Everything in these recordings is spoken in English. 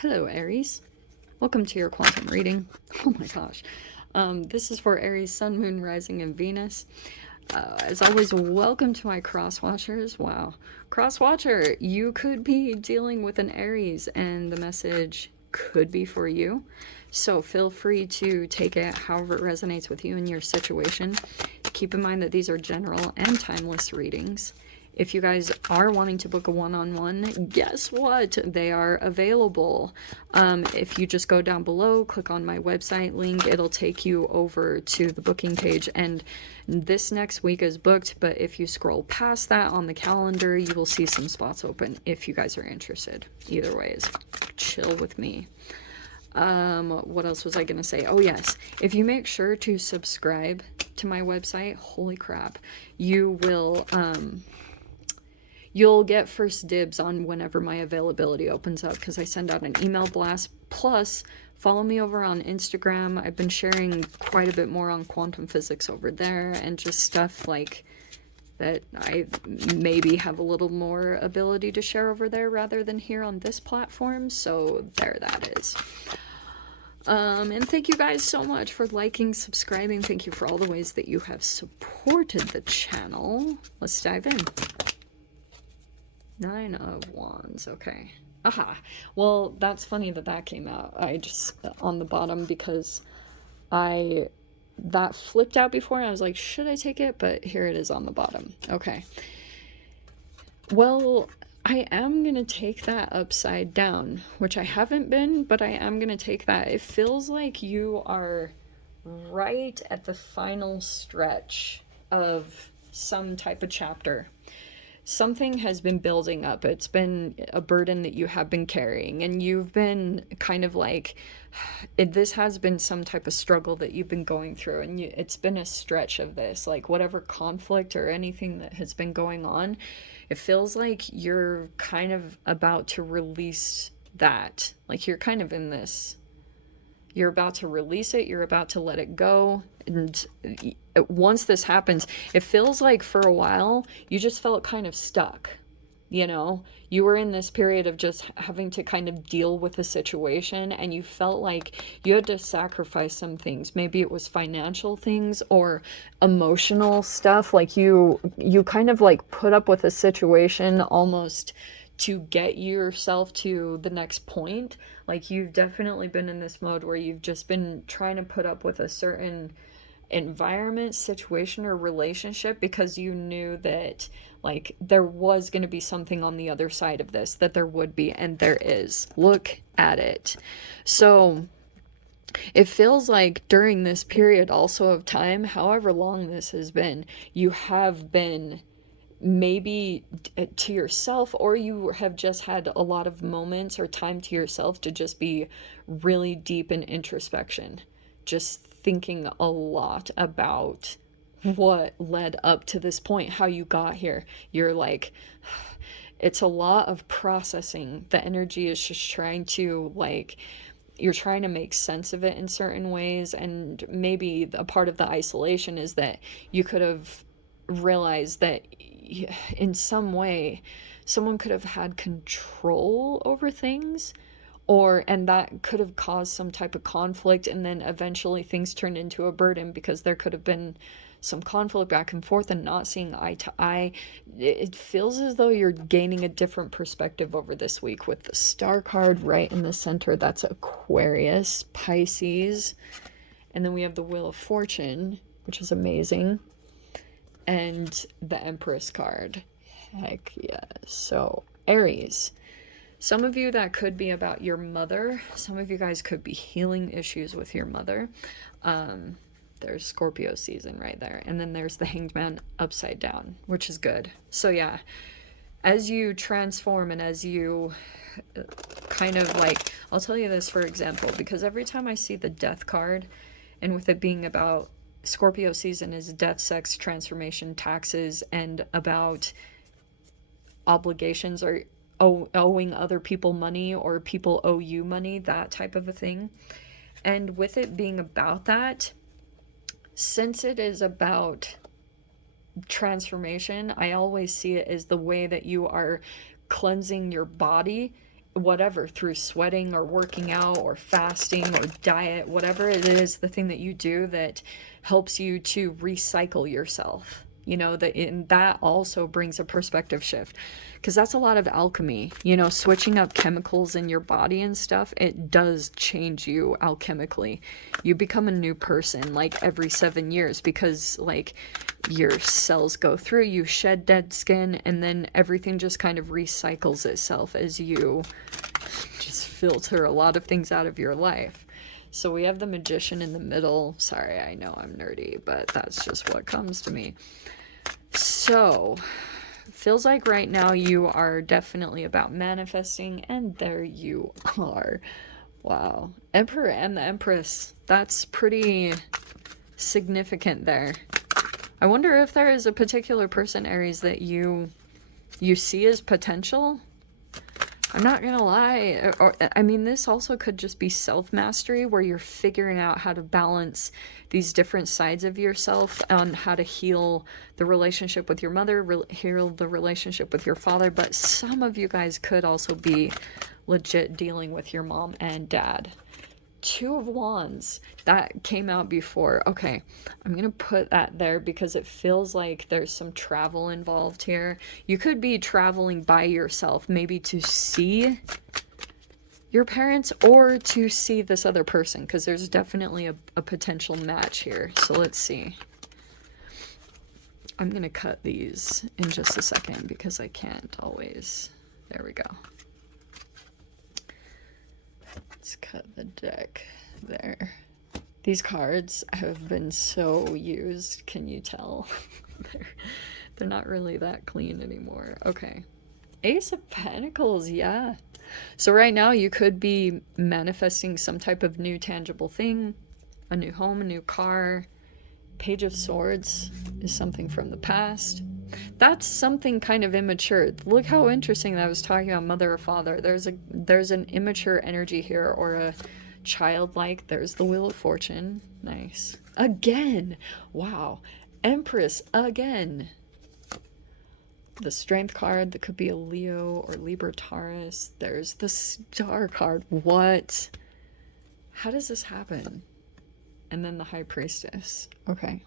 Hello, Aries. Welcome to your quantum reading. Oh my gosh. This is for Aries, Sun, Moon, Rising, and Venus. As always, welcome to my cross watchers. Wow. Cross watcher, you could be dealing with an Aries, and the message could be for you. So feel free to take it however it resonates with you in your situation. Keep in mind that these are general and timeless readings. If you guys are wanting to book a one-on-one, guess what? They are available. If you just go down below, click on my website link, it'll take you over to the booking page. And this next week is booked, but if you scroll past that on the calendar, you will see some spots open if you guys are interested. Either way is chill with me. What else was I gonna say? Oh yes, if you make sure to subscribe to my website, holy crap, you will you'll get first dibs on whenever my availability opens up, because I send out an email blast. Plus, follow me over on Instagram. I've been sharing quite a bit more on quantum physics over there, and just stuff like that I maybe have a little more ability to share over there rather than here on this platform. So there that is. And thank you guys so much for liking, subscribing. Thank you for all the ways that you have supported the channel. Let's dive in. Nine of Wands, okay. Aha. Well, that's funny that that came out. I just, on the bottom, because that flipped out before, and I was like, should I take it? But here it is on the bottom. Okay. Well, I am going to take that upside down, which I haven't been, but I am going to take that. It feels like you are right at the final stretch of some type of chapter. Something has been building up. It's been a burden that you have been carrying, and you've been kind of like, this has been some type of struggle that you've been going through, and it's been a stretch of this, like whatever conflict or anything that has been going on, it feels like you're kind of about to release that. Like you're kind of in this, you're about to release it, you're about to let it go. And once this happens, it feels like for a while you just felt kind of stuck. You know, you were in this period of just having to kind of deal with the situation, and you felt like you had to sacrifice some things. Maybe it was financial things or emotional stuff. Like you kind of like put up with a situation almost to get yourself to the next point. Like you've definitely been in this mode where you've just been trying to put up with a certain environment, situation, or relationship because you knew that like there was going to be something on the other side of this, that there would be, and there is. Look at it. So it feels like during this period also of time, however long this has been, you have been maybe to yourself, or you have just had a lot of moments or time to yourself to just be really deep in introspection, just thinking a lot about what led up to this point, how you got here. You're like, it's a lot of processing. The energy is just trying to like, you're trying to make sense of it in certain ways, and maybe a part of the isolation is that you could have realized that in some way someone could have had control over things, and that could have caused some type of conflict, and then eventually things turned into a burden because there could have been some conflict back and forth and not seeing eye to eye. It feels as though you're gaining a different perspective over this week with the Star card right in the center. That's Aquarius, Pisces, and then we have the Wheel of Fortune, which is amazing, and the Empress card. Heck yes. So Aries, some of you that could be about your mother. Some of you guys could be healing issues with your mother. There's Scorpio season right there, and then there's the Hanged Man upside down, which is good. So yeah, as you transform and as you kind of like, I'll tell you this for example, because every time I see the Death card, and with it being about Scorpio season is death, sex, transformation, taxes, and about obligations or owing other people money, or people owe you money, that type of a thing. And with it being about that, since it is about transformation, I always see it as the way that you are cleansing your body whatever, through sweating or working out or fasting or diet, whatever it is, the thing that you do that helps you to recycle yourself. You know, that, and that also brings a perspective shift, because that's a lot of alchemy. You know, switching up chemicals in your body and stuff, it does change you alchemically. You become a new person like every 7 years, because like your cells go through, you shed dead skin, and then everything just kind of recycles itself as you just filter a lot of things out of your life. So we have the Magician in the middle. Sorry, I know I'm nerdy, but that's just what comes to me. So, feels like right now you are definitely about manifesting, and there you are. Wow. Emperor and the Empress. That's pretty significant there. I wonder if there is a particular person, Aries, that you see as potential. I'm not gonna lie, or I mean, this also could just be self-mastery, where you're figuring out how to balance these different sides of yourself, on how to heal the relationship with your mother, heal the relationship with your father, but some of you guys could also be legit dealing with your mom and dad. Two of Wands, that came out before. Okay, I'm gonna put that there because it feels like there's some travel involved here. You could be traveling by yourself, maybe to see your parents or to see this other person, because there's definitely a potential match here. So let's see. I'm gonna cut these in just a second because I can't always. There we go. Let's cut the deck there. These cards have been so used, can you tell? they're not really that clean anymore. Okay. Ace of Pentacles, yeah. So right now you could be manifesting some type of new tangible thing, a new home, a new car. Page of Swords is something from the past. That's something kind of immature. Look how interesting that I was talking about mother or father. There's an immature energy here, or a childlike. There's the Wheel of Fortune. Nice. Again. Wow. Empress again. The Strength card, that could be a Leo or Libra Taurus. There's the Star card. What? How does this happen? And then the High Priestess. Okay.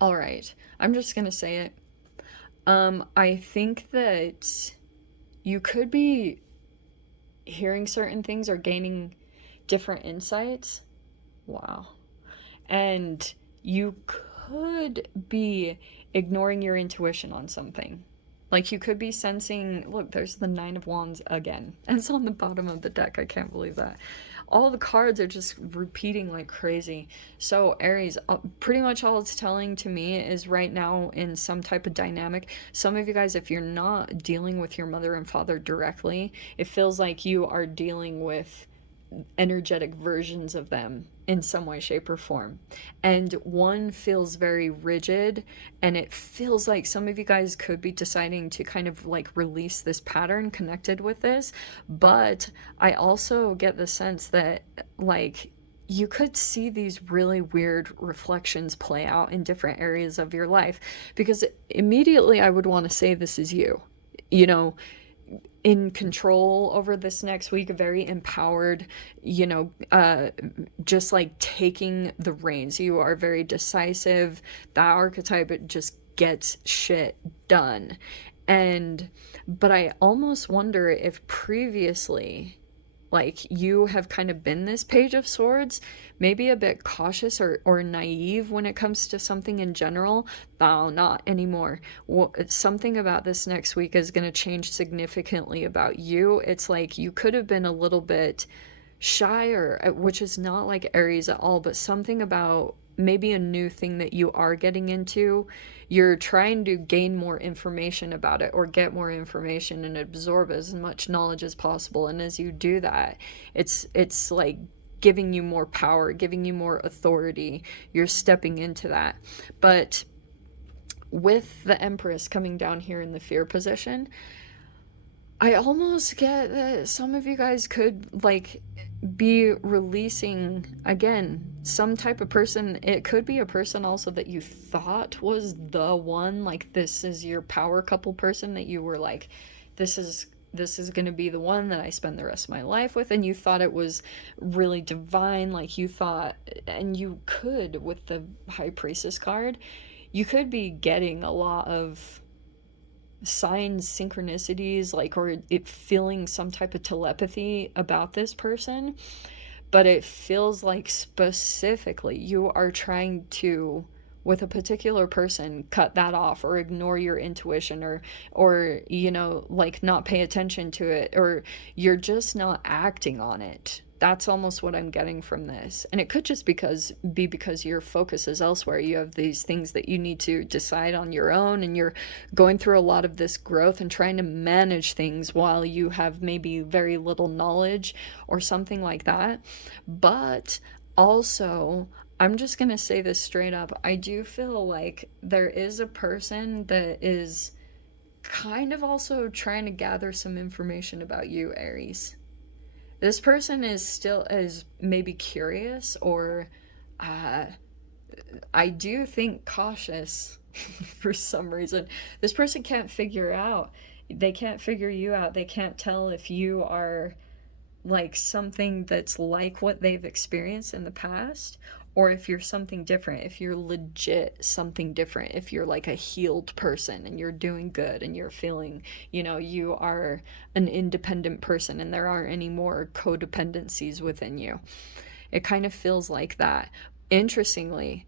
All right. I'm just going to say it. I think that you could be hearing certain things or gaining different insights. Wow. And you could be ignoring your intuition on something. Like you could be sensing, look, there's the Nine of Wands again. And it's on the bottom of the deck. I can't believe that. All the cards are just repeating like crazy. So Aries, pretty much all it's telling to me is right now in some type of dynamic. Some of you guys, if you're not dealing with your mother and father directly, it feels like you are dealing with energetic versions of them in some way, shape, or form. And one feels very rigid, and it feels like some of you guys could be deciding to kind of like release this pattern connected with this. But I also get the sense that like you could see these really weird reflections play out in different areas of your life, because immediately I would want to say this is you, you know, in control over this next week, very empowered, you know, just like taking the reins. You are very decisive. That archetype, it just gets shit done. But I almost wonder if previously, like, you have kind of been this Page of Swords, maybe a bit cautious or naive when it comes to something in general. No, not anymore. Well, something about this next week is going to change significantly about you. It's like you could have been a little bit shy, or which is not like Aries at all, but something about maybe a new thing that you are getting into. You're trying to gain more information about it, or get more information and absorb as much knowledge as possible. And as you do that, it's like giving you more power, giving you more authority. You're stepping into that. But with the Empress coming down here in the fear position, I almost get that some of you guys could like be releasing, again, some type of person. It could be a person also that you thought was the one, like this is your power couple person that you were like, this is going to be the one that I spend the rest of my life with, and you thought it was really divine, like you thought. And you could, with the High Priestess card, you could be getting a lot of signs, synchronicities, like, or it feeling some type of telepathy about this person. But it feels like specifically you are trying to, with a particular person, cut that off or ignore your intuition, or like not pay attention to it, or you're just not acting on it. That's almost what I'm getting from this. And it could just because your focus is elsewhere. You have these things that you need to decide on your own, and you're going through a lot of this growth and trying to manage things while you have maybe very little knowledge or something like that. But also, I'm just going to say this straight up. I do feel like there is a person that is kind of also trying to gather some information about you, Aries. This person is maybe curious, or I do think cautious for some reason. This person can't figure out, they can't figure you out. They can't tell if you are like something that's like what they've experienced in the past, or if you're something different, if you're legit something different, if you're like a healed person and you're doing good and you're feeling, you are an independent person and there aren't any more codependencies within you. It kind of feels like that. Interestingly,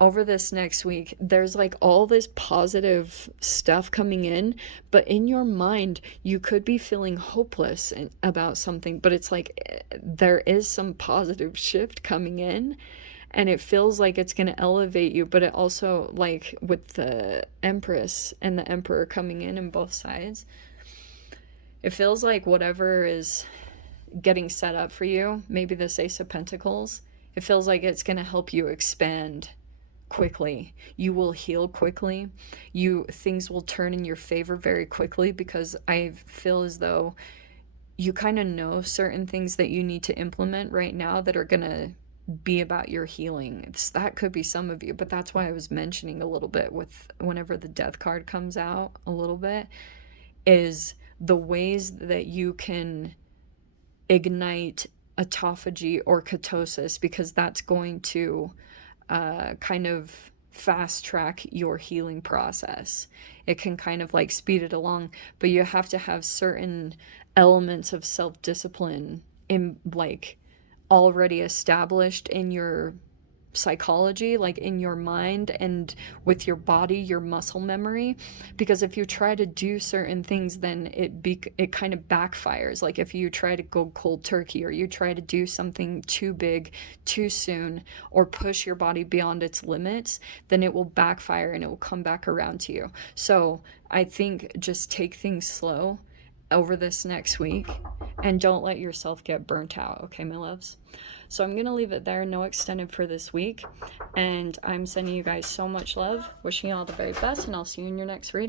over this next week, there's like all this positive stuff coming in, but in your mind, you could be feeling hopeless about something, but it's like there is some positive shift coming in, and it feels like it's going to elevate you. But it also, like with the Empress and the Emperor coming in both sides, it feels like whatever is getting set up for you, maybe this Ace of Pentacles, it feels like it's going to help you expand quickly. You will heal quickly. Things will turn in your favor very quickly, because I feel as though you kind of know certain things that you need to implement right now that are going to be about your healing. That could be some of you, but that's why I was mentioning a little bit with whenever the Death card comes out, a little bit, is the ways that you can ignite autophagy or ketosis, because that's going to kind of fast track your healing process. It can kind of like speed it along, but you have to have certain elements of self-discipline in like already established in your psychology, like in your mind and with your body, your muscle memory. Because if you try to do certain things, then it kind of backfires. Like if you try to go cold turkey, or you try to do something too big too soon, or push your body beyond its limits, then it will backfire and it will come back around to you. So I think just take things slow over this next week, and don't let yourself get burnt out, okay, my loves? So I'm going to leave it there, no extended for this week, and I'm sending you guys so much love, wishing you all the very best, and I'll see you in your next reading.